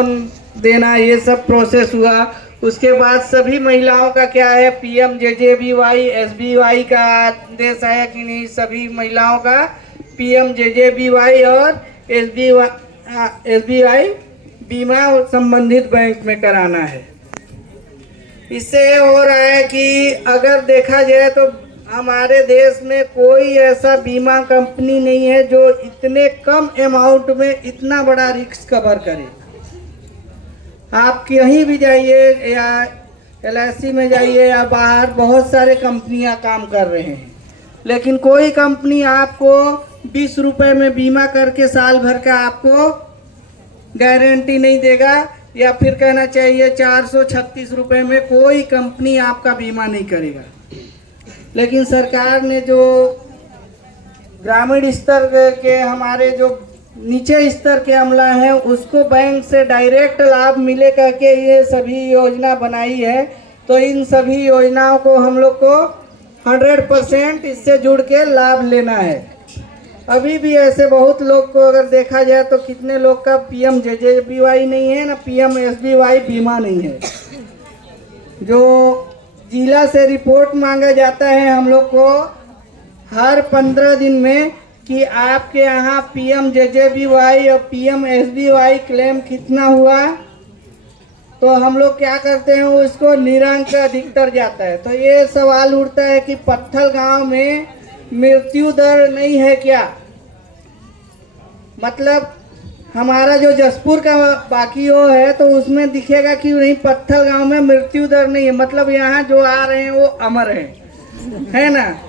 Loan देना, ये सब प्रोसेस हुआ। उसके बाद सभी महिलाओं का क्या है, PMJJBY SBY का आदेश आया कि नहीं, सभी महिलाओं का PMJJBY और SBY बीमा संबंधित बैंक में कराना है। इससे हो रहा है कि अगर देखा जाए तो हमारे देश में कोई ऐसा बीमा कंपनी नहीं है जो इतने कम अमाउंट में इतना बड़ा रिस्क कवर करे। आप कहीं भी जाइए या LIC में जाइए या बाहर, बहुत सारे कंपनियां काम कर रहे हैं, लेकिन कोई कंपनी आपको 20 रुपए में बीमा करके साल भर का आपको गारंटी नहीं देगा, या फिर कहना चाहिए 436 रुपए में कोई कंपनी आपका बीमा नहीं करेगा। लेकिन सरकार ने जो ग्रामीण स्तर के हमारे जो नीचे स्तर के अमला हैं उसको बैंक से डायरेक्ट लाभ मिले करके ये सभी योजना बनाई है। तो इन सभी योजनाओं को हम लोग को 100% इससे जुड़ के लाभ लेना है। अभी भी ऐसे बहुत लोग को अगर देखा जाए तो कितने लोग का PMJJBY नहीं है ना, PMSBY बीमा नहीं है। जो जिला से रिपोर्ट मांगा जाता है हम लोग को हर 15 दिन में कि आपके यहाँ PMJJBY और PMSBY क्लेम कितना हुआ, तो हम लोग क्या करते हैं उसको निरंक अधिकतर जाता है। तो ये सवाल उठता है कि पत्थल गांव में मृत्यु दर नहीं है क्या? मतलब हमारा जो जसपुर का बाकी वो है तो उसमें दिखेगा कि नहीं, पत्थल गांव में मृत्यु दर नहीं है, मतलब यहाँ जो आ रहे हैं वो अमर हैं, है ना।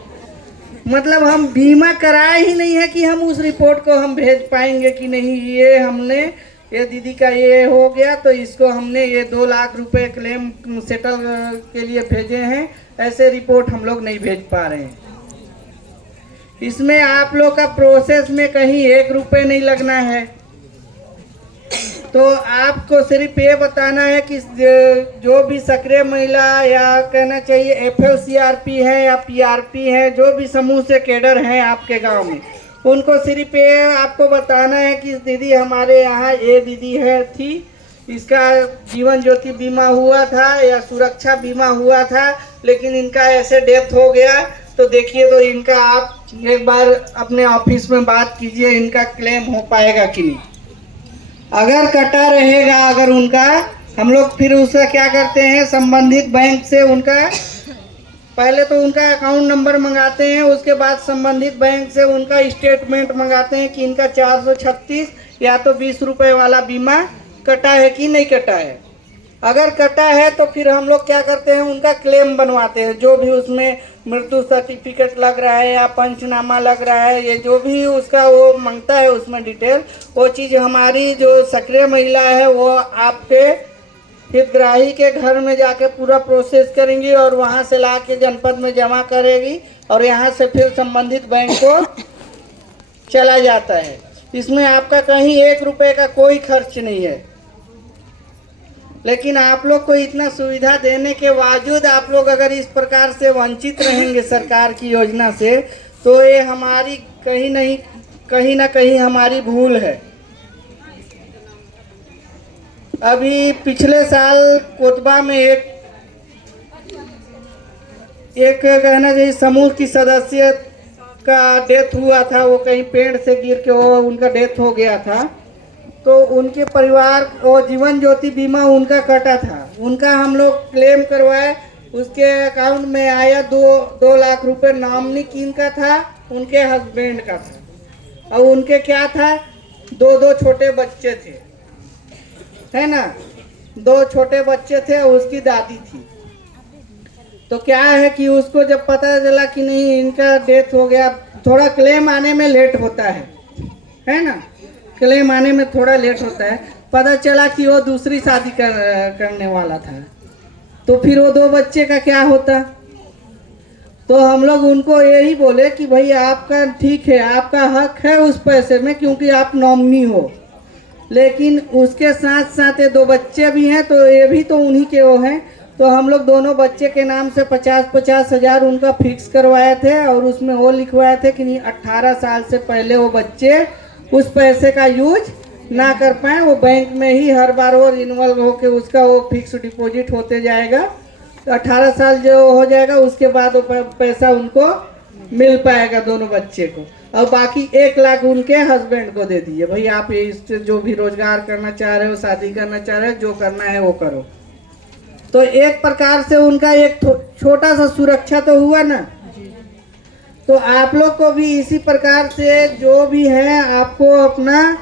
मतलब हम बीमा कराए ही नहीं है कि हम उस रिपोर्ट को हम भेज पाएंगे कि नहीं, ये हमने ये दीदी का ये हो गया तो इसको हमने ये 2 लाख रुपए क्लेम सेटल के लिए भेजे हैं, ऐसे रिपोर्ट हम लोग नहीं भेज पा रहे हैं। इसमें आप लोग का प्रोसेस में कहीं 1 रुपये नहीं लगना है। तो आपको सिर्फ ये बताना है कि जो भी सक्रिय महिला या कहना चाहिए FLCRP है या PRP है, जो भी समूह से कैडर हैं आपके गांव में, उनको सिर्फ ये आपको बताना है कि दीदी हमारे यहाँ ये दीदी थी, इसका जीवन ज्योति बीमा हुआ था या सुरक्षा बीमा हुआ था, लेकिन इनका ऐसे डेथ हो गया, तो देखिए तो इनका आप एक बार अपने ऑफिस में बात कीजिए, इनका क्लेम हो पाएगा कि नहीं। अगर कटा रहेगा अगर उनका, हम लोग फिर उसका क्या करते हैं, संबंधित बैंक से उनका पहले तो उनका अकाउंट नंबर मंगाते हैं, उसके बाद संबंधित बैंक से उनका स्टेटमेंट मंगाते हैं कि इनका 436 या तो 20 रुपये वाला बीमा कटा है कि नहीं कटा है। अगर कटा है तो फिर हम लोग क्या करते हैं, उनका क्लेम बनवाते हैं। जो भी उसमें मृत्यु सर्टिफिकेट लग रहा है या पंचनामा लग रहा है, ये जो भी उसका वो मांगता है उसमें डिटेल, वो चीज़ हमारी जो सक्रिय महिला है वो आपके हितग्राही के घर में जाके पूरा प्रोसेस करेंगी और वहाँ से ला के जनपद में जमा करेगी और यहाँ से फिर संबंधित बैंक को चला जाता है। इसमें आपका कहीं 1 रुपये का कोई खर्च नहीं है। लेकिन आप लोग को इतना सुविधा देने के बावजूद आप लोग अगर इस प्रकार से वंचित रहेंगे सरकार की योजना से, तो ये हमारी कहीं ना कहीं हमारी भूल है। अभी पिछले साल कोतबा में एक कहना चाहिए समूह की सदस्य का डेथ हुआ था। वो कहीं पेड़ से गिर के वो उनका डेथ हो गया था, तो उनके परिवार वो जीवन ज्योति बीमा उनका कटा था, उनका हम लोग क्लेम करवाए, उसके अकाउंट में आया 2 लाख रुपए। नॉमिनी किनका था, उनके हस्बैंड का था, और उनके क्या था, 2 छोटे बच्चे थे, है ना, 2 छोटे बच्चे थे, उसकी दादी थी। तो क्या है कि उसको जब पता चला कि नहीं इनका डेथ हो गया, थोड़ा क्लेम आने में लेट होता है ना, क्लेम आने में थोड़ा लेट होता है। पता चला कि वो दूसरी शादी करने वाला था, तो फिर वो 2 बच्चे का क्या होता। तो हम लोग उनको यही बोले कि भाई आपका ठीक है, आपका हक है उस पैसे में क्योंकि आप नॉमिनी हो, लेकिन उसके साथ साथ ये 2 बच्चे भी हैं, तो ये भी तो उन्हीं के वो हैं। तो हम लोग दोनों बच्चे के नाम से 50-50 हज़ार उनका फिक्स करवाए थे और उसमें वो लिखवाए थे कि नहीं 18 साल से पहले वो बच्चे उस पैसे का यूज ना कर पाए, वो बैंक में ही हर बार वो रिन्यूअल होके उसका वो फिक्स डिपॉजिट होते जाएगा। तो 18 साल जो हो जाएगा उसके बाद वो पैसा उनको मिल पाएगा दोनों बच्चे को। और बाकी 1 लाख उनके हस्बैंड को दे दिए, भाई आप इससे जो भी रोजगार करना चाह रहे हो, शादी करना चाह रहे हो, जो करना है वो करो। तो एक प्रकार से उनका एक छोटा सा सुरक्षा तो हुआ ना। तो आप लोग को भी इसी प्रकार से जो भी है आपको अपना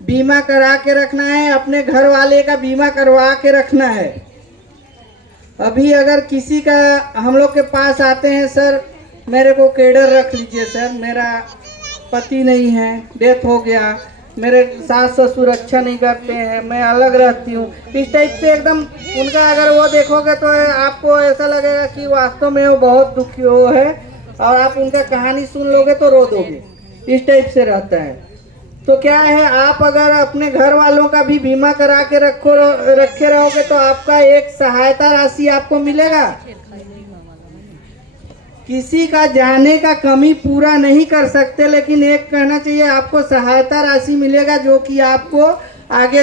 बीमा करा के रखना है, अपने घर वाले का बीमा करवा के रखना है। अभी अगर किसी का हम लोग के पास आते हैं, सर मेरे को केडर रख लीजिए सर, मेरा पति नहीं है, डेथ हो गया, मेरे सास ससुर अच्छा नहीं करते हैं, मैं अलग रहती हूँ, इस टाइप से एकदम उनका अगर वो देखोगे तो आपको ऐसा लगेगा कि वास्तव में वो बहुत दुखी हो है, और आप उनका कहानी सुन लोगे तो रो दोगे, इस टाइप से रहता है। तो क्या है, आप अगर अपने घर वालों का भी बीमा करा के रखे रहोगे तो आपका एक सहायता राशि आपको मिलेगा। किसी का जाने का कमी पूरा नहीं कर सकते, लेकिन एक कहना चाहिए आपको सहायता राशि मिलेगा, जो कि आपको आगे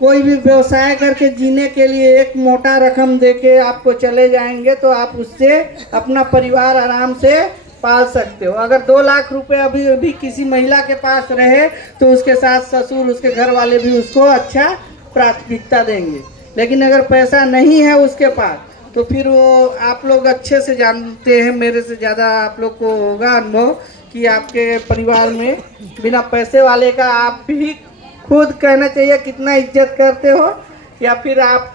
कोई भी व्यवसाय करके जीने के लिए एक मोटा रकम देके आपको चले जाएंगे, तो आप उससे अपना परिवार आराम से पाल सकते हो। अगर 2 लाख रुपए अभी किसी महिला के पास रहे तो उसके सास ससुर, उसके घर वाले भी उसको अच्छा प्राथमिकता देंगे। लेकिन अगर पैसा नहीं है उसके पास तो फिर वो आप लोग अच्छे से जानते हैं, मेरे से ज़्यादा आप लोग को होगा अनुभव कि आपके परिवार में बिना पैसे वाले का आप भी खुद कहना चाहिए कितना इज्जत करते हो, या फिर आप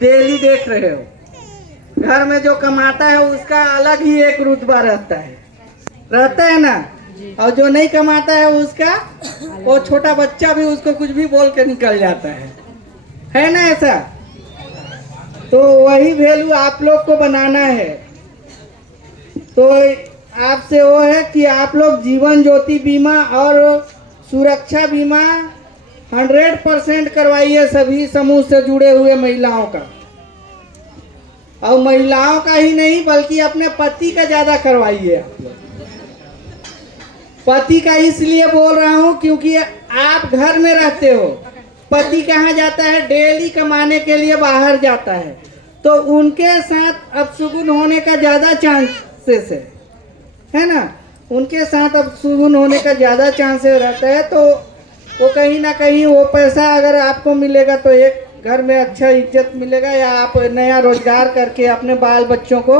डेली देख रहे हो। घर में जो कमाता है उसका अलग ही एक रुतबा रहता है ना, और जो नहीं कमाता है उसका, वो छोटा बच्चा भी उसको कुछ भी बोल के निकल जाता है ना ऐसा। तो वही वैल्यू आप लोग को बनाना है। तो आपसे वो है कि आप लोग जीवन ज्योति बीमा और सुरक्षा बीमा 100% करवाइए सभी समूह से जुड़े हुए महिलाओं का, और महिलाओं का ही नहीं बल्कि अपने पति का ज्यादा करवाइए आप लोग। पति का इसलिए बोल रहा हूं क्योंकि आप घर में रहते हो, पति कहाँ जाता है, डेली कमाने के लिए बाहर जाता है, तो उनके साथ अपशगुन होने का ज्यादा चांसेस है ना, उनके साथ अपशगुन होने का ज्यादा चांसेस रहता है। तो वो कहीं ना कहीं वो पैसा अगर आपको मिलेगा तो एक घर में अच्छा इज्जत मिलेगा, या आप नया रोजगार करके अपने बाल बच्चों को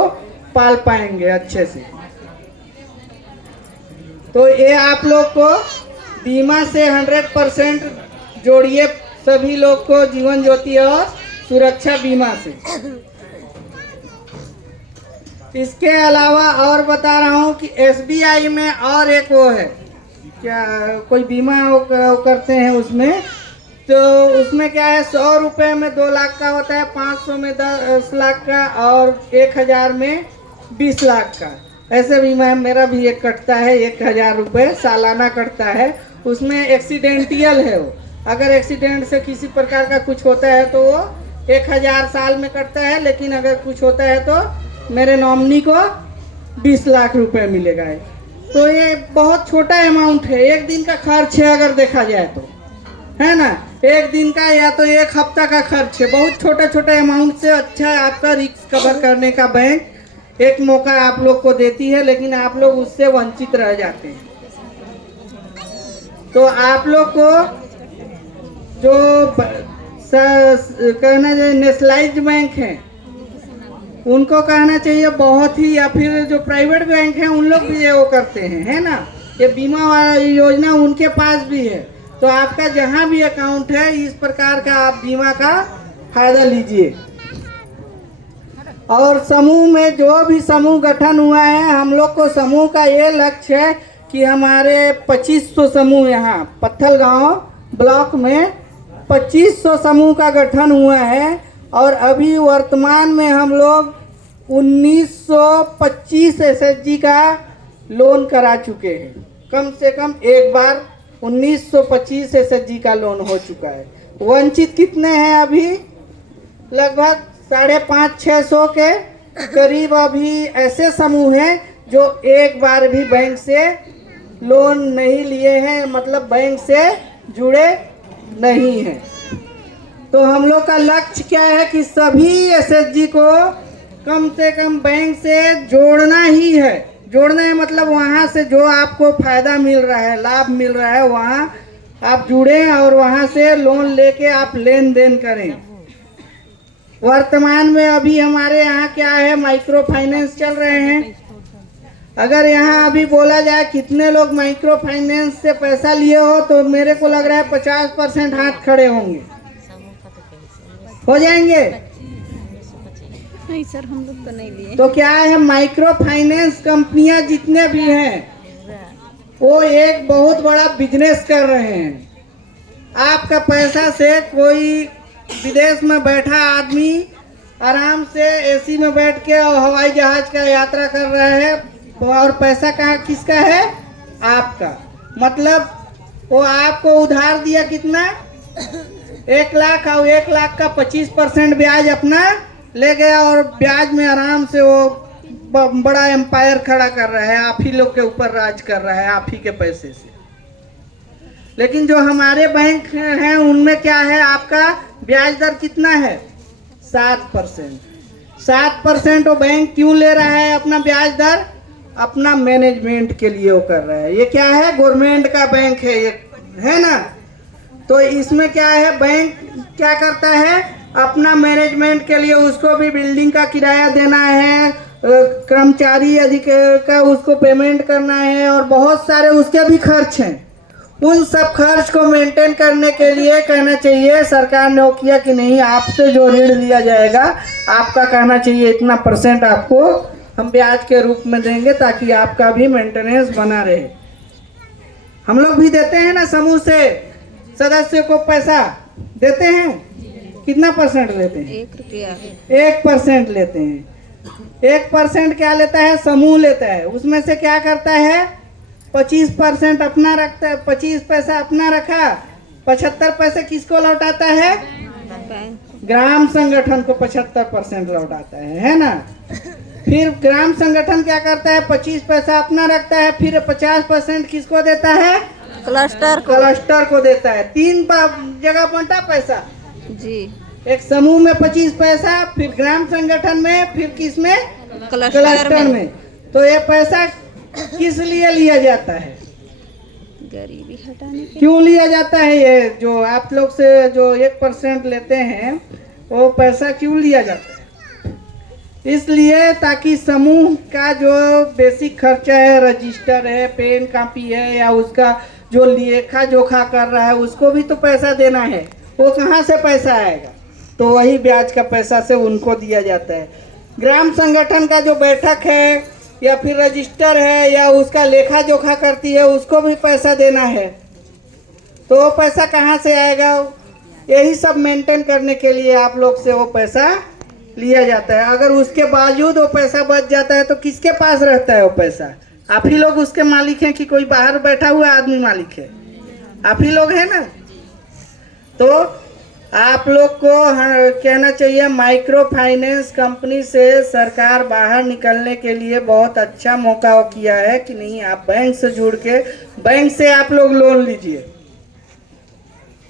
पाल पाएंगे अच्छे से। तो ये आप लोग को बीमा से 100% जोड़िए सभी लोग को, जीवन ज्योति और सुरक्षा बीमा से। इसके अलावा और बता रहा हूँ कि SBI में और एक वो है, क्या कोई बीमा वो करते हैं उसमें, तो उसमें क्या है 100 रुपये में 2 लाख का होता है, 500 में 10 लाख का, और 1000 में 20 लाख का। ऐसे बीमा मेरा भी एक कटता है, 1000 रुपये सालाना कटता है। उसमें एक्सीडेंटियल है, वो अगर एक्सीडेंट से किसी प्रकार का कुछ होता है तो वो 1000 साल में कटता है, लेकिन अगर कुछ होता है तो मेरे नॉमिनी को 20 लाख रुपए मिलेगा। तो ये बहुत छोटा अमाउंट है, एक दिन का खर्च है अगर देखा जाए तो, है ना, एक दिन का या तो एक हफ्ता का खर्च है। बहुत छोटा छोटा अमाउंट से अच्छा है आपका रिस्क कवर करने का बैंक एक मौका आप लोग को देती है, लेकिन आप लोग उससे वंचित रह जाते हैं। तो आप लोग को जो कहना चाहिए नेशनलाइज्ड बैंक हैं उनको कहना चाहिए बहुत ही, या फिर जो प्राइवेट बैंक हैं उन लोग भी ये वो करते हैं, है ना, ये बीमा वाली योजना उनके पास भी है। तो आपका जहां भी अकाउंट है इस प्रकार का आप बीमा का फायदा लीजिए। और समूह में जो भी समूह गठन हुआ है, हम लोग को समूह का ये लक्ष्य है कि हमारे 2500 समूह यहाँ पत्थलगांव ब्लॉक में 2500 समूह का गठन हुआ है, और अभी वर्तमान में हम लोग 1925 SHG का लोन करा चुके हैं। कम से कम एक बार 1925 SHG का लोन हो चुका है। वंचित कितने हैं अभी? लगभग 550-600 के करीब अभी ऐसे समूह हैं जो एक बार भी बैंक से लोन नहीं लिए हैं, मतलब बैंक से जुड़े नहीं हैं। तो हम लोग का लक्ष्य क्या है कि सभी एसएचजी को कम से कम बैंक से जोड़ना ही है। जोड़ना है मतलब वहाँ से जो आपको फायदा मिल रहा है, लाभ मिल रहा है, वहाँ आप जुड़ें और वहाँ से लोन लेके आप लेन देन करें। वर्तमान में अभी हमारे यहाँ क्या है, माइक्रो फाइनेंस चल रहे हैं। अगर यहाँ अभी बोला जाए कितने लोग माइक्रो फाइनेंस से पैसा लिए हो, तो मेरे को लग रहा है 50% हाथ खड़े होंगे, हो जाएंगे। नहीं सर, हम लोग तो नहीं लिए। तो क्या है, माइक्रो फाइनेंस कंपनियां जितने भी हैं वो एक बहुत बड़ा बिजनेस कर रहे हैं। आपका पैसा से कोई विदेश में बैठा आदमी आराम से एसी में बैठ के और हवाई जहाज का यात्रा कर रहा है, और पैसा कहाँ किसका है, आपका। मतलब वो आपको उधार दिया कितना, 1 लाख, और 1 लाख का 25% ब्याज अपना ले गया, और ब्याज में आराम से वो बड़ा एम्पायर खड़ा कर रहा है, आप ही लोग के ऊपर राज कर रहा है, आप ही के पैसे से। लेकिन जो हमारे बैंक हैं उनमें क्या है, आपका ब्याज दर कितना है, 7%। 7% वो बैंक क्यों ले रहा है अपना ब्याज दर, अपना मैनेजमेंट के लिए वो कर रहा है। ये क्या है, गवर्नमेंट का बैंक है ये, है ना। तो इसमें क्या है, बैंक क्या करता है, अपना मैनेजमेंट के लिए उसको भी बिल्डिंग का किराया देना है, कर्मचारी अधिक का उसको पेमेंट करना है, और बहुत सारे उसके भी खर्च हैं। उन सब खर्च को मेंटेन करने के लिए कहना चाहिए सरकार ने वो किया कि नहीं, आपसे जो ऋण लिया जाएगा आपका कहना चाहिए इतना % आपको हम ब्याज के रूप में देंगे, ताकि आपका भी मेंटेनेंस बना रहे। हम लोग भी देते हैं ना, समूह से सदस्य को पैसा देते हैं, कितना % लेते हैं, 1 रुपया, 1% लेते हैं। 1% क्या लेता है, समूह लेता है। उसमें से क्या करता है, 25% अपना रखता है, 25 पैसा अपना रखा, 75 पैसे किसको लौटाता है, ग्राम संगठन को 75% लौटाता है ना। फिर ग्राम संगठन क्या करता है, 25 पैसा अपना रखता है, फिर 50% किसको देता है, क्लस्टर को देता है। 3 जगह बंटा पैसा जी, एक समूह में 25 पैसा, फिर ग्राम संगठन में, फिर किस में, क्लस्टर में। तो ये पैसा किस लिए लिया जाता है, गरीबी हटाने के। क्यों लिया जाता है, ये जो आप लोग से जो 1% लेते हैं वो पैसा क्यों लिया जाता है, इसलिए ताकि समूह का जो बेसिक खर्चा है, रजिस्टर है, पेन कापी है, या उसका जो लेखा जोखा कर रहा है उसको भी तो पैसा देना है। वो कहाँ से पैसा आएगा, तो वही ब्याज का पैसा से उनको दिया जाता है। ग्राम संगठन का जो बैठक है या फिर रजिस्टर है या उसका लेखा जोखा करती है, उसको भी पैसा देना है। तो वो पैसा कहाँ से आएगा, यही सब मेंटेन करने के लिए आप लोग से वो पैसा लिया जाता है। अगर उसके बावजूद वो पैसा बच जाता है तो किसके पास रहता है वो पैसा, आप ही लोग उसके मालिक हैं कि कोई बाहर बैठा हुआ आदमी मालिक है, आप ही लोग हैं ना। तो आप लोग को कहना चाहिए, माइक्रो फाइनेंस कंपनी से सरकार बाहर निकलने के लिए बहुत अच्छा मौका किया है कि नहीं, आप बैंक से जुड़ के बैंक से आप लोग लोन लीजिए।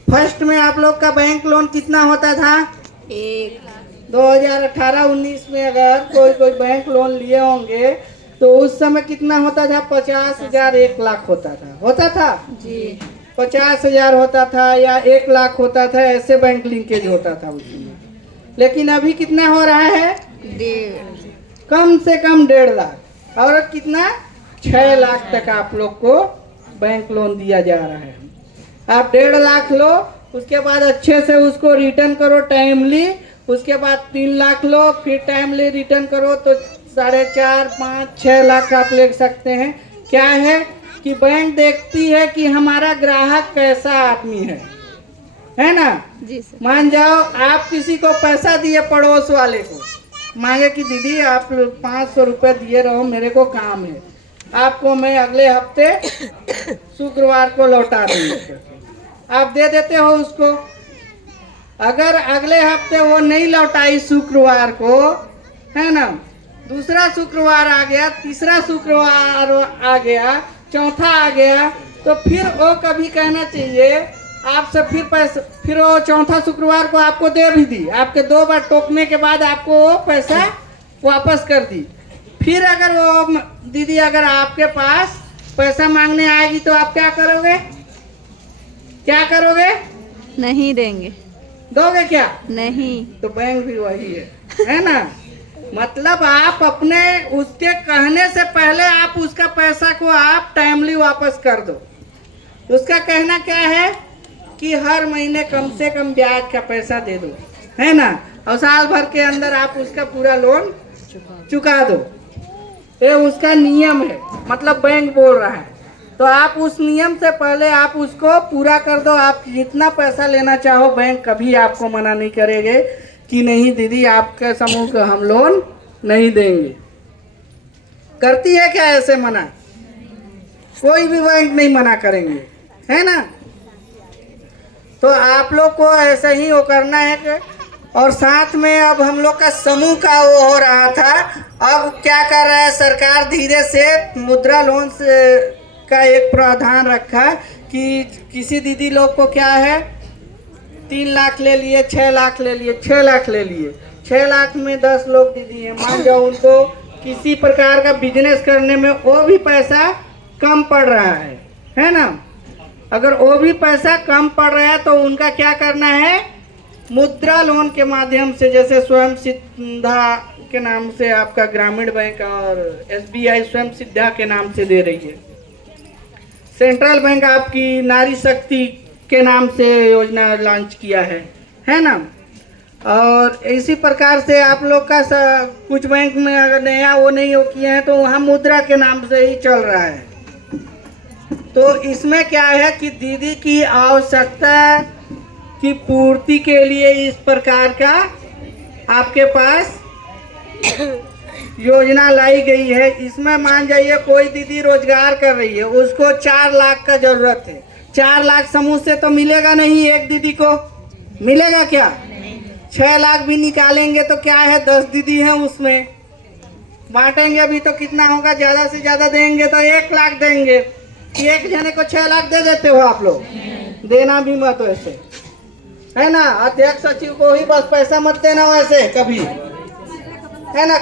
फर्स्ट में आप लोग का बैंक लोन कितना होता था, 2018-19 में अगर कोई बैंक लोन लिए होंगे तो उस समय कितना होता था, 50,000 1 लाख होता था जी, 50,000 होता था या 1 लाख होता था, ऐसे बैंक लिंकेज होता था उसमें। लेकिन अभी कितना हो रहा है, कम से कम 1.5 लाख, और कितना 6 लाख तक आप लोग को बैंक लोन दिया जा रहा है। आप 1.5 लाख लो, उसके बाद अच्छे से उसको रिटर्न करो टाइमली, उसके बाद 3 लाख लो, फिर टाइमली रिटर्न करो, तो 4.5, 5, 6 लाख आप ले सकते हैं। क्या है कि बैंक देखती है कि हमारा ग्राहक कैसा आदमी है ना जी सर। मान जाओ आप किसी को पैसा दिए, पड़ोस वाले को मांगे कि दीदी आप 500 रुपये दिए रहो, मेरे को काम है, आपको मैं अगले हफ्ते शुक्रवार को लौटा दूंगा, आप दे देते हो उसको। अगर अगले हफ्ते वो नहीं लौटाई शुक्रवार को, है ना, दूसरा शुक्रवार आ गया, तीसरा शुक्रवार आ गया, चौथा आ गया, तो फिर वो कभी कहना चाहिए आपसे फिर पैसा, फिर वो चौथा शुक्रवार को आपको दे भी दी, आपके 2 बार टोकने के बाद आपको वो पैसा वापस कर दी। फिर अगर वो दीदी अगर आपके पास पैसा मांगने आएगी तो आप क्या करोगे? क्या करोगे? नहीं देंगे। दोगे क्या? नहीं। तो बैंक भी वही है ना? मतलब आप अपने उसके कहने से पहले आप उसका पैसा को आप टाइमली वापस कर दो। उसका कहना क्या है कि हर महीने कम से कम ब्याज का पैसा दे दो, है ना? और साल भर के अंदर आप उसका पूरा लोन चुका दो। ये उसका नियम है, मतलब बैंक बोल रहा है। तो आप उस नियम से पहले आप उसको पूरा कर दो। आप जितना पैसा लेना चाहो, बैंक कभी आपको मना नहीं करेंगे कि नहीं दीदी आपके समूह को हम लोन नहीं देंगे। करती है क्या ऐसे मना? कोई भी बैंक नहीं मना करेंगे, है ना? तो आप लोग को ऐसा ही वो करना है कि, और साथ में अब हम लोग का समूह का वो हो रहा था। अब क्या कर रहा है सरकार, धीरे से मुद्रा लोन से का एक प्रावधान रखा कि किसी दीदी लोग को क्या है 3 लाख ले लिए, 6 लाख ले लिए, 6 लाख ले लिए। 6 लाख में 10 लोग दीदी हैं, मान जाओ उनको किसी प्रकार का बिजनेस करने में वो भी पैसा कम पड़ रहा है ना? अगर वो भी पैसा कम पड़ रहा है तो उनका क्या करना है, मुद्रा लोन के माध्यम से, जैसे स्वयं सिद्धा के नाम से आपका ग्रामीण बैंक और SBI स्वयं सिद्धा के नाम से दे रही है। सेंट्रल बैंक आपकी नारी शक्ति के नाम से योजना लॉन्च किया है ना? और इसी प्रकार से आप लोग का कुछ बैंक में अगर नया वो नहीं हो किए हैं तो वहाँ मुद्रा के नाम से ही चल रहा है। तो इसमें क्या है कि दीदी की आवश्यकता की पूर्ति के लिए इस प्रकार का आपके पास योजना लाई गई है। इसमें मान जाइए कोई दीदी रोजगार कर रही है, उसको 4 लाख का जरूरत है। 4 लाख समूह से तो मिलेगा नहीं, एक दीदी को मिलेगा क्या? 6 लाख भी निकालेंगे तो क्या है, 10 दीदी हैं उसमें, बांटेंगे अभी तो कितना होगा, ज्यादा से ज्यादा देंगे तो 1 लाख देंगे। एक जने को 6 लाख दे देते हो आप लोग? देना भी मत वैसे, है ना? अध्यक्ष सचिव को ही बस पैसा मत देना वैसे कभी, है ना?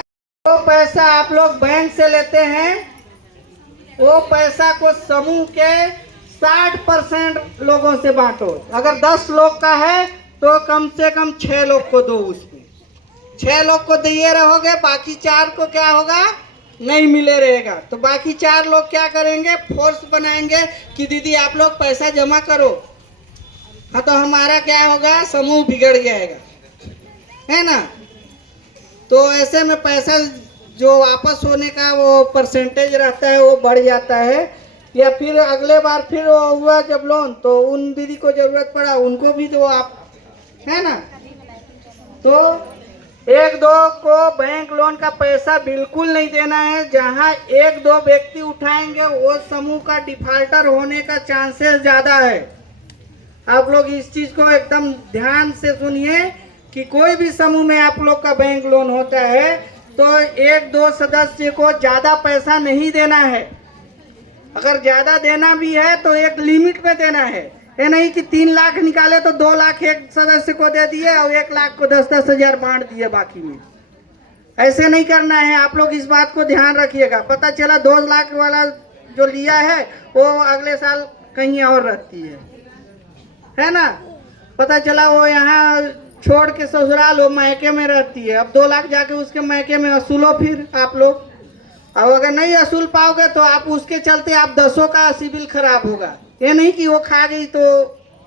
वो पैसा आप लोग बैंक से लेते हैं, वो पैसा को समूह के 60% लोगों से बांटो। अगर 10 लोग का है तो कम से कम 6 लोग को दो। उसमें 6 लोग को दिए रहोगे, बाकी 4 को क्या होगा, नहीं मिले रहेगा। तो बाकी 4 लोग क्या करेंगे, फोर्स बनाएंगे कि दीदी आप लोग पैसा जमा करो। हाँ, तो हमारा क्या होगा, समूह बिगड़ जाएगा, है ना? तो ऐसे में पैसा जो वापस होने का वो परसेंटेज रहता है वो बढ़ जाता है। या फिर अगले बार फिर वो हुआ जब लोन, तो उन दीदी को जरूरत पड़ा, उनको भी दो आप, है ना? तो 1-2 को बैंक लोन का पैसा बिल्कुल नहीं देना है। जहां 1-2 व्यक्ति उठाएंगे वो समूह का डिफॉल्टर होने का चांसेस ज्यादा है। आप लोग इस चीज को एकदम ध्यान से सुनिए कि कोई भी समूह में आप लोग का बैंक लोन होता है तो 1-2 सदस्य को ज्यादा पैसा नहीं देना है। अगर ज्यादा देना भी है तो एक लिमिट में देना है। ये नहीं कि 3 लाख निकाले तो 2 लाख एक सदस्य को दे दिए और 1 लाख को 10-10 हजार बांट दिए बाकी में। ऐसे नहीं करना है। आप लोग इस बात को ध्यान रखिएगा। पता चला 2 लाख वाला जो लिया है वो अगले साल कहीं और रहती है ना? पता चला वो यहाँ छोड़ के ससुराल वो मैके में रहती है। अब 2 लाख जाके उसके मैके में असूलो फिर आप लोग। अब अगर नहीं असूल पाओगे तो आप उसके चलते आप 10 का सिविल खराब होगा। ये नहीं कि वो खा गई तो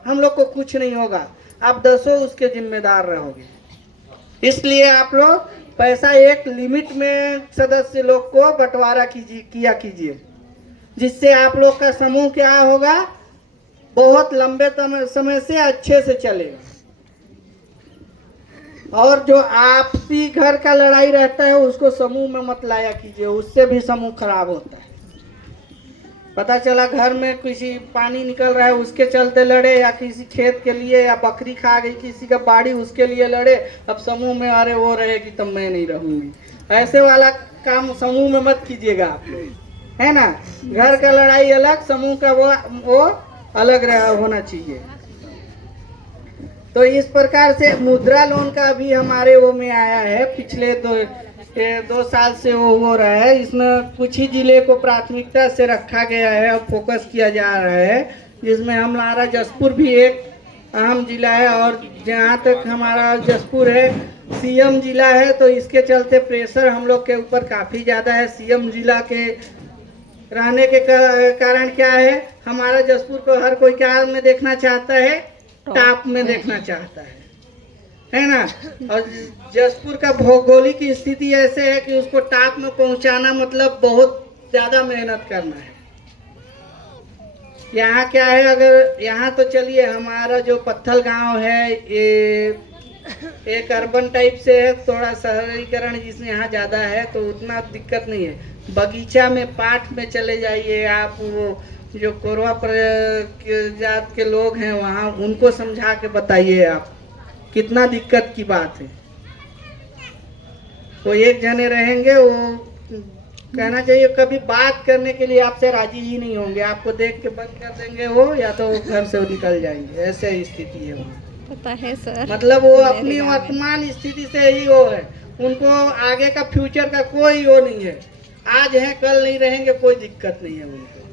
हम लोग को कुछ नहीं होगा, आप 10 उसके जिम्मेदार रहोगे। इसलिए आप लोग पैसा एक लिमिट में सदस्य लोग को बंटवारा किया कीजिए, जिससे आप लोग का समूह क्या होगा, बहुत लंबे समय से अच्छे से चलेगा। और जो आपसी घर का लड़ाई रहता है उसको समूह में मत लाया कीजिए, उससे भी समूह खराब होता है। पता चला घर में किसी पानी निकल रहा है उसके चलते लड़े, या किसी खेत के लिए, या बकरी खा गई किसी का बाड़ी उसके लिए लड़े। अब समूह में अरे वो रहेगी तब मैं नहीं रहूंगी, ऐसे वाला काम समूह में मत कीजिएगा आप लोग, है ना? घर का लड़ाई अलग, समूह का वो अलग होना चाहिए। तो इस प्रकार से मुद्रा लोन का भी हमारे वो में आया है, पिछले 2 साल से वो हो रहा है। इसमें कुछ ही जिले को प्राथमिकता से रखा गया है और फोकस किया जा रहा है, जिसमें हमारा जसपुर भी एक अहम जिला है। और जहाँ तक हमारा जसपुर है सीएम जिला है, तो इसके चलते प्रेशर हम लोग के ऊपर काफ़ी ज़्यादा है। सीएम जिला के रहने के कारण क्या है, हमारा जसपुर को हर कोई क्या में देखना चाहता है, टॉप में देखना चाहता है ना। और जसपुर का भौगोलिक स्थिति ऐसे है कि उसको टॉप में पहुंचाना मतलब बहुत ज़्यादा मेहनत करना है। यहाँ क्या है, अगर यहाँ तो चलिए हमारा जो पत्थल गांव है ये एक अर्बन टाइप से है, थोड़ा शहरीकरण जिसमें यहाँ ज़्यादा है तो उतना दिक्कत नहीं है। बगीचा में पाठ में चले जाइए आप, वो जो कोरवा जात के लोग हैं वहाँ उनको समझा के बताइए आप, कितना दिक्कत की बात है। वो एक जने रहेंगे, वो कहना चाहिए कभी बात करने के लिए आपसे राजी ही नहीं होंगे, आपको देख के बंद कर देंगे वो, या तो घर से वो निकल जाएंगे। ऐसे स्थिति है वहाँ, पता है सर। मतलब वो अपनी वर्तमान स्थिति से ही वो है, उनको आगे का फ्यूचर का कोई वो नहीं है। आज है कल नहीं रहेंगे, कोई दिक्कत नहीं है उनको,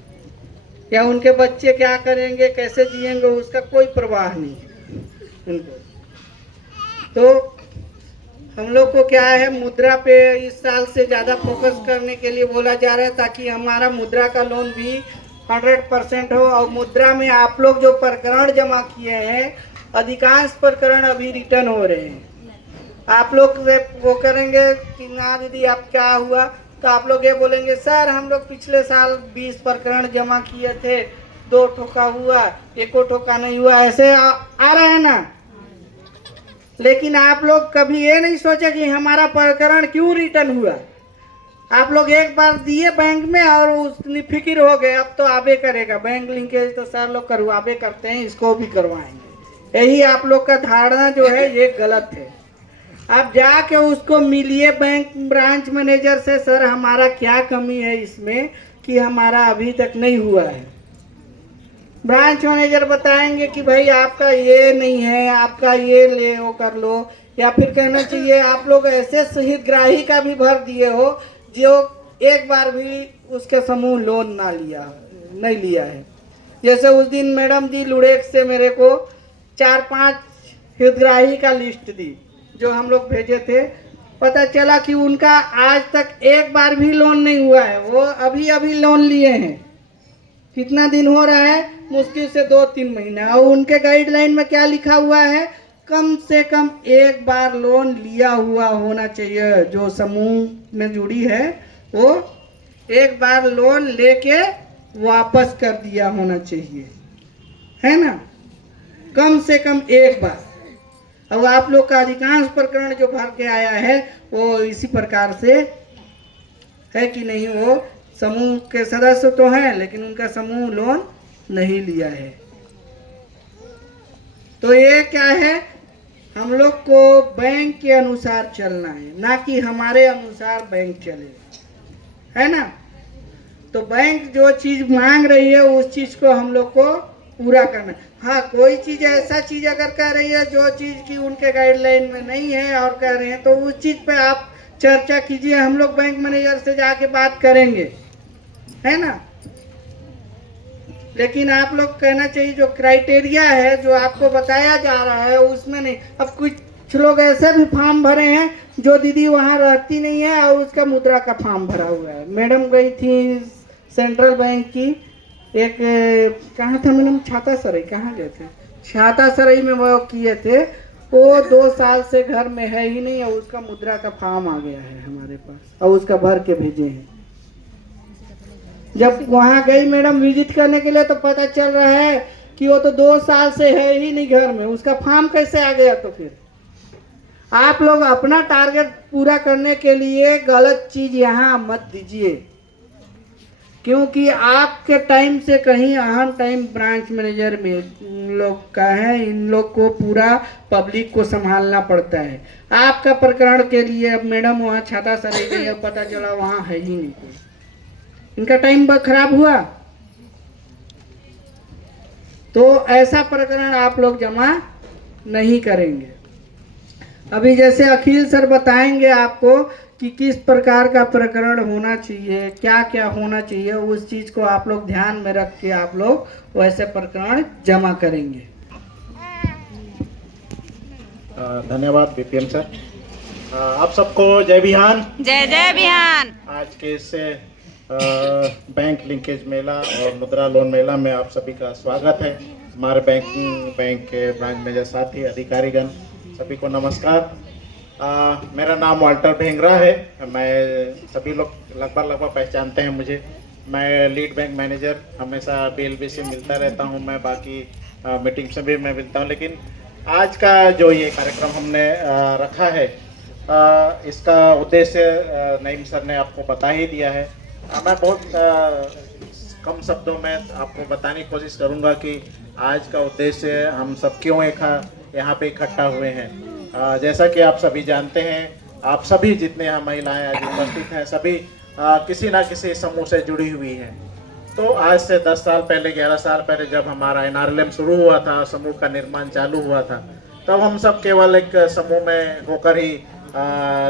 या उनके बच्चे क्या करेंगे कैसे जिएंगे उसका कोई परवाह नहीं है उनको। तो हम लोग को क्या है, मुद्रा पे इस साल से ज़्यादा फोकस करने के लिए बोला जा रहा है, ताकि हमारा मुद्रा का लोन भी 100% हो। और मुद्रा में आप लोग जो प्रकरण जमा किए हैं, अधिकांश प्रकरण अभी रिटर्न हो रहे हैं। आप लोग वो करेंगे कि ना दीदी आप क्या हुआ, तो आप लोग ये बोलेंगे सर हम लोग पिछले साल 20 प्रकरण जमा किए थे, 2 ठोका हुआ, 1 ठोका नहीं हुआ, ऐसे आ रहा है ना। लेकिन आप लोग कभी ये नहीं सोचे कि हमारा प्रकरण क्यों रिटर्न हुआ। आप लोग एक बार दिए बैंक में और उसकी फिक्र हो गए, अब तो आबे करेगा, बैंक लिंकेज तो सर लोग करवाबे करते हैं, इसको भी करवाएंगे। यही आप लोग का धारणा जो है ये गलत है। आप जाके उसको मिलिए बैंक ब्रांच मैनेजर से, सर हमारा क्या कमी है इसमें कि हमारा अभी तक नहीं हुआ है। ब्रांच मैनेजर बताएंगे कि भाई आपका ये नहीं है, आपका ये ले वो कर लो। या फिर कहना चाहिए आप लोग ऐसे हितग्राही का भी भर दिए हो जो एक बार भी उसके समूह लोन नहीं लिया है। जैसे उस दिन मैडम जी लुड़ेक से मेरे को 4-5 हितग्राही का लिस्ट दी जो हम लोग भेजे थे। पता चला कि उनका आज तक एक बार भी लोन नहीं हुआ है, वो अभी लोन लिए हैं। कितना दिन हो रहा है, मुश्किल से 2-3 महीना। और उनके गाइडलाइन में क्या लिखा हुआ है, कम से कम एक बार लोन लिया हुआ होना चाहिए। जो समूह में जुड़ी है वो एक बार लोन लेके वापस कर दिया होना चाहिए, है ना, कम से कम एक बार। अब आप लोग का अधिकांश प्रकरण जो भर के आया है वो इसी प्रकार से है कि नहीं, वो समूह के सदस्य तो हैं लेकिन उनका समूह लोन नहीं लिया है। तो ये क्या है, हम लोग को बैंक के अनुसार चलना है, ना कि हमारे अनुसार बैंक चले, है ना। तो बैंक जो चीज मांग रही है उस चीज को हम लोग को पूरा करना है। हाँ, कोई चीज ऐसा चीज अगर कह रही है जो चीज की उनके गाइडलाइन में नहीं है और कह रहे हैं, तो उस चीज पे आप चर्चा कीजिए, हम लोग बैंक मैनेजर से जाके बात करेंगे, है ना। लेकिन आप लोग कहना चाहिए जो क्राइटेरिया है जो आपको बताया जा रहा है उसमें नहीं। अब कुछ लोग ऐसे भी फॉर्म भरे हैं जो दीदी वहाँ रहती नहीं है और उसका मुद्रा का फॉर्म भरा हुआ है। मैडम गई थी सेंट्रल बैंक की, एक कहाँ था मैडम, छाता सराय, कहाँ गए थे, छाता सराय में वो किए थे। वो 2 साल से घर में है ही नहीं और उसका मुद्रा का फॉर्म आ गया है हमारे पास और उसका भर के भेजे हैं। जब वहाँ गई मैडम विजिट करने के लिए तो पता चल रहा है कि वो तो 2 साल से है ही नहीं घर में, उसका फॉर्म कैसे आ गया। तो फिर आप लोग अपना टारगेट पूरा करने के लिए गलत चीज यहाँ मत दीजिए, क्योंकि आपके टाइम से कहीं अहम टाइम ब्रांच मैनेजर में लोग का है। इन लोग को पूरा पब्लिक को संभालना पड़ता है। आपका प्रकरण के लिए अब मैडम वहाँ छाता सराय गई, अब पता चला वहाँ है ही नहीं कोई, इनका टाइम खराब हुआ। तो ऐसा प्रकरण आप लोग जमा नहीं करेंगे। अभी जैसे अखिल सर बताएंगे आपको कि किस प्रकार का प्रकरण होना चाहिए, क्या क्या होना चाहिए, उस चीज़ को आप लोग ध्यान में रख के आप लोग वैसे प्रकरण जमा करेंगे। धन्यवाद बीपीएम सर। आप सबको जय बिहान। जय जय बिहान। आज के इस बैंक लिंकेज मेला और मुद्रा लोन मेला में आप सभी का स्वागत है। हमारे बैंक के ब्रांच मैनेजर साथी अधिकारीगण सभी को नमस्कार। मेरा नाम वाल्टर भेंगरा है। मैं सभी लोग लगभग पहचानते हैं मुझे। मैं लीड बैंक मैनेजर, हमेशा बीएलबी से मिलता रहता हूं। मैं बाकी मीटिंग से भी मैं मिलता हूं, लेकिन आज का जो ये कार्यक्रम हमने रखा है, इसका उद्देश्य नईम सर ने आपको बता ही दिया है। मैं बहुत कम शब्दों में आपको बताने की कोशिश करूंगा कि आज का उद्देश्य हम सब क्यों यहाँ पे इकट्ठा हुए हैं। जैसा कि आप सभी जानते हैं, आप सभी जितने यहाँ महिलाएं आज उपस्थित हैं, सभी किसी ना किसी समूह से जुड़ी हुई हैं। तो आज से 10 साल पहले, 11 साल पहले जब हमारा NRLM शुरू हुआ था, समूह का निर्माण चालू हुआ था, तब हम सब केवल एक समूह में होकर ही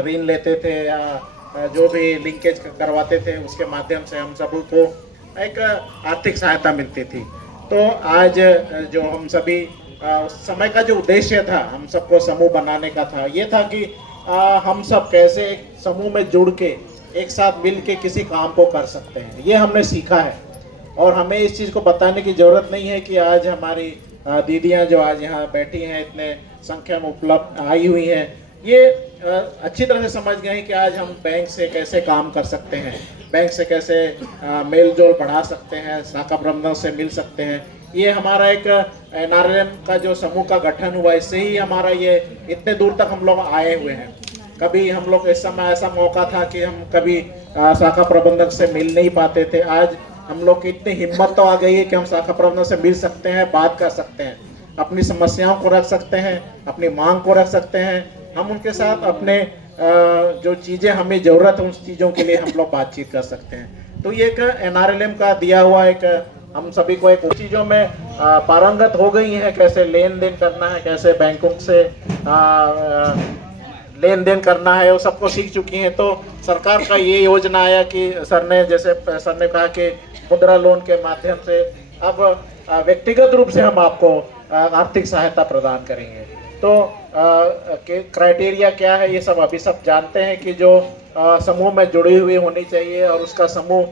ऋण लेते थे या जो भी लिंकेज करवाते थे, उसके माध्यम से हम सब को एक आर्थिक सहायता मिलती थी। तो आज जो हम सभी उस समय का जो उद्देश्य था हम सबको समूह बनाने का था, ये था कि हम सब कैसे एक समूह में जुड़ के एक साथ मिल के किसी काम को कर सकते हैं, ये हमने सीखा है। और हमें इस चीज़ को बताने की ज़रूरत नहीं है कि आज हमारी दीदियाँ जो आज यहाँ बैठी हैं, इतने संख्या में उपलब्ध आई हुई हैं, ये अच्छी तरह से समझ गए हैं कि आज हम बैंक से कैसे काम कर सकते हैं, बैंक से कैसे मेल जोल बढ़ा सकते हैं, शाखा प्रबंधक से मिल सकते हैं। ये हमारा एक NRLM का जो समूह का गठन हुआ, इससे ही हमारा ये इतने दूर तक हम लोग आए हुए हैं। कभी हम लोग इस समय ऐसा मौका था कि हम कभी शाखा प्रबंधक से मिल नहीं पाते थे। आज हम लोग की इतनी हिम्मत तो आ गई है कि हम शाखा प्रबंधक से मिल सकते हैं, बात कर सकते हैं, अपनी समस्याओं को रख सकते हैं, अपनी मांग को रख सकते हैं। हम उनके साथ अपने जो चीज़ें हमें ज़रूरत है, उन चीज़ों के लिए हम लोग बातचीत कर सकते हैं। तो ये एक NRLM का दिया हुआ एक हम सभी को एक चीज़ों में पारंगत हो गई है, कैसे लेन देन करना है, कैसे बैंकों से लेन देन करना है, वो सबको सीख चुकी हैं। तो सरकार का ये योजना आया कि सर ने कहा कि मुद्रा लोन के माध्यम से अब व्यक्तिगत रूप से हम आपको आर्थिक सहायता प्रदान करेंगे। तो क्राइटेरिया क्या है, ये सब अभी सब जानते हैं कि जो समूह में जुड़ी हुई होनी चाहिए और उसका समूह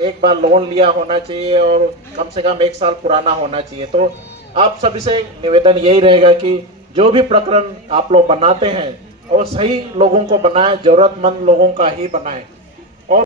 एक बार लोन लिया होना चाहिए और कम से कम 1 साल पुराना होना चाहिए। तो आप सभी से निवेदन यही रहेगा कि जो भी प्रकरण आप लोग बनाते हैं और सही लोगों को बनाएं, जरूरतमंद लोगों का ही बनाएं। और